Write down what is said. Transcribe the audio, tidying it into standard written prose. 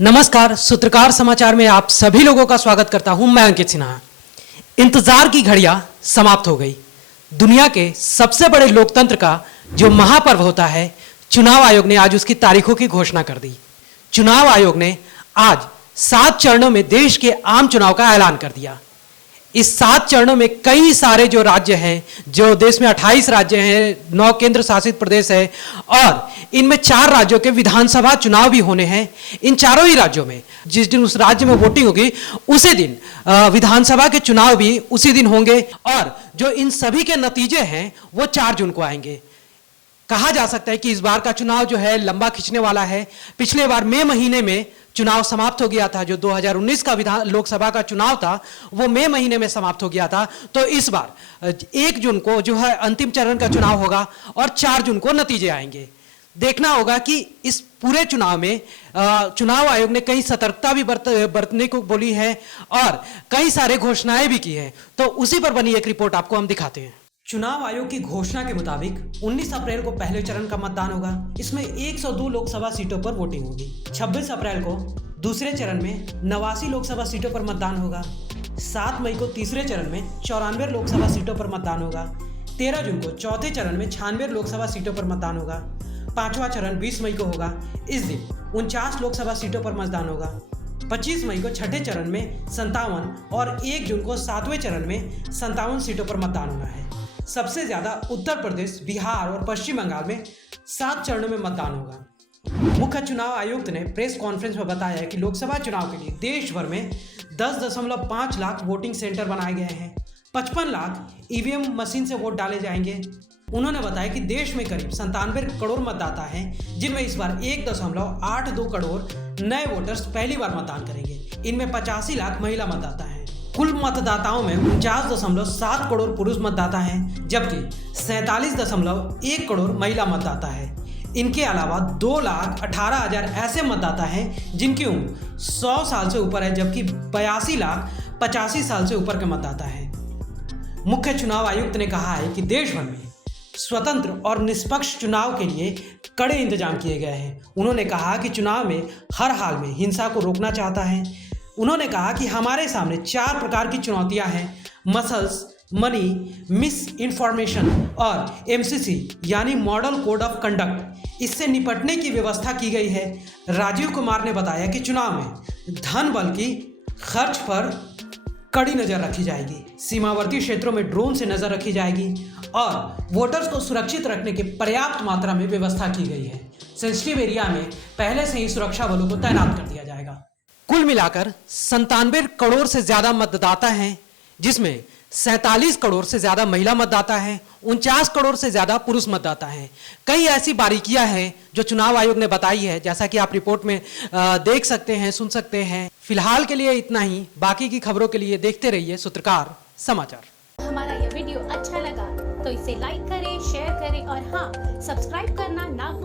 नमस्कार, सूत्रकार समाचार में आप सभी लोगों का स्वागत करता हूं। मैं अंकित सिन्हा। इंतजार की घड़ियां समाप्त हो गई। दुनिया के सबसे बड़े लोकतंत्र का जो महापर्व होता है, चुनाव आयोग ने आज उसकी तारीखों की घोषणा कर दी। चुनाव आयोग ने आज 7 चरणों में देश के आम चुनाव का ऐलान कर दिया। इस 7 चरणों में कई सारे जो राज्य हैं, जो देश में 28 राज्य हैं, 9 केंद्र शासित प्रदेश है और इनमें 4 राज्यों के विधानसभा चुनाव भी होने हैं। इन चारों ही राज्यों में जिस दिन उस राज्य में वोटिंग होगी उसी दिन विधानसभा के चुनाव भी उसी दिन होंगे और जो इन सभी के नतीजे हैं वो 4 जून को आएंगे। कहा जा सकता है कि इस बार का चुनाव जो है लंबा खिंचने वाला है। पिछले बार मई महीने में चुनाव समाप्त हो गया था। जो 2019 का लोकसभा का चुनाव था वो मई महीने में समाप्त हो गया था। तो इस बार 1 जून को जो है अंतिम चरण का चुनाव होगा और 4 जून को नतीजे आएंगे। देखना होगा कि इस पूरे चुनाव में चुनाव आयोग ने कई सतर्कता भी बरतने को बोली है और कई सारे घोषणाएं भी की है। तो उसी पर बनी एक रिपोर्ट आपको हम दिखाते हैं। चुनाव आयोग की घोषणा के मुताबिक 19 अप्रैल को पहले चरण का मतदान होगा। इसमें 102 लोकसभा सीटों पर वोटिंग होगी। 26 अप्रैल को दूसरे चरण में 89 लोकसभा सीटों पर मतदान होगा। 7 मई को तीसरे चरण में 94 लोकसभा सीटों पर मतदान होगा। 13 जून को चौथे चरण में 96 लोकसभा सीटों पर मतदान होगा। 5वां चरण 20 मई को होगा। इस दिन 49 लोकसभा सीटों पर मतदान होगा। 25 मई को छठे चरण में 57 और 1 जून को 7वें चरण में 57 सीटों पर मतदान होना है। सबसे ज्यादा उत्तर प्रदेश, बिहार और पश्चिम बंगाल में 7 चरणों में मतदान होगा। मुख्य चुनाव आयुक्त ने प्रेस कॉन्फ्रेंस में बताया है कि लोकसभा चुनाव के लिए देश भर में 10.5 लाख वोटिंग सेंटर बनाए गए हैं। 55 लाख ईवीएम मशीन से वोट डाले जाएंगे। उन्होंने बताया कि देश में करीब 97 करोड़ मतदाता हैं, जिनमें इस बार 1.82 करोड़ नए वोटर्स पहली बार मतदान करेंगे। इनमें 85 लाख महिला मतदाता हैं। कुल मतदाताओं में 49.7 करोड़ पुरुष मतदाता हैं, जबकि 47.1 करोड़ महिला मतदाता है। इनके अलावा 2,18,000 ऐसे मतदाता हैं जिनकी उम्र 100 साल से ऊपर है, जबकि 82,85 साल से ऊपर के मतदाता हैं। मुख्य चुनाव आयुक्त ने कहा है कि देश भर में स्वतंत्र और निष्पक्ष चुनाव के लिए कड़े इंतजाम किए गए हैं। उन्होंने कहा कि चुनाव में हर हाल में हिंसा को रोकना चाहता है। उन्होंने कहा कि हमारे सामने 4 प्रकार की चुनौतियां हैं: मसल्स, मनी, मिस इन्फॉर्मेशन और एमसीसी यानी मॉडल कोड ऑफ कंडक्ट। इससे निपटने की व्यवस्था की गई है। राजीव कुमार ने बताया कि चुनाव में धन बल की खर्च पर कड़ी नजर रखी जाएगी। सीमावर्ती क्षेत्रों में ड्रोन से नजर रखी जाएगी और वोटर्स को सुरक्षित रखने की पर्याप्त मात्रा में व्यवस्था की गई है। सेंसिटिव एरिया में पहले से ही सुरक्षा बलों को तैनात कर दिया जाएगा। कुल मिलाकर 97 करोड़ से ज्यादा मतदाता हैं, जिसमें 47 करोड़ से ज्यादा महिला मतदाता हैं, 49 करोड़ से ज्यादा पुरुष मतदाता हैं। कई ऐसी बारीकियां हैं जो चुनाव आयोग ने बताई है, जैसा कि आप रिपोर्ट में देख सकते हैं, सुन सकते हैं। फिलहाल के लिए इतना ही। बाकी की खबरों के लिए देखते रहिए सूत्रकार समाचार। हमारा यह वीडियो अच्छा लगा तो इसे लाइक करें, शेयर करें और हाँ, सब्सक्राइब करना ना भूलें।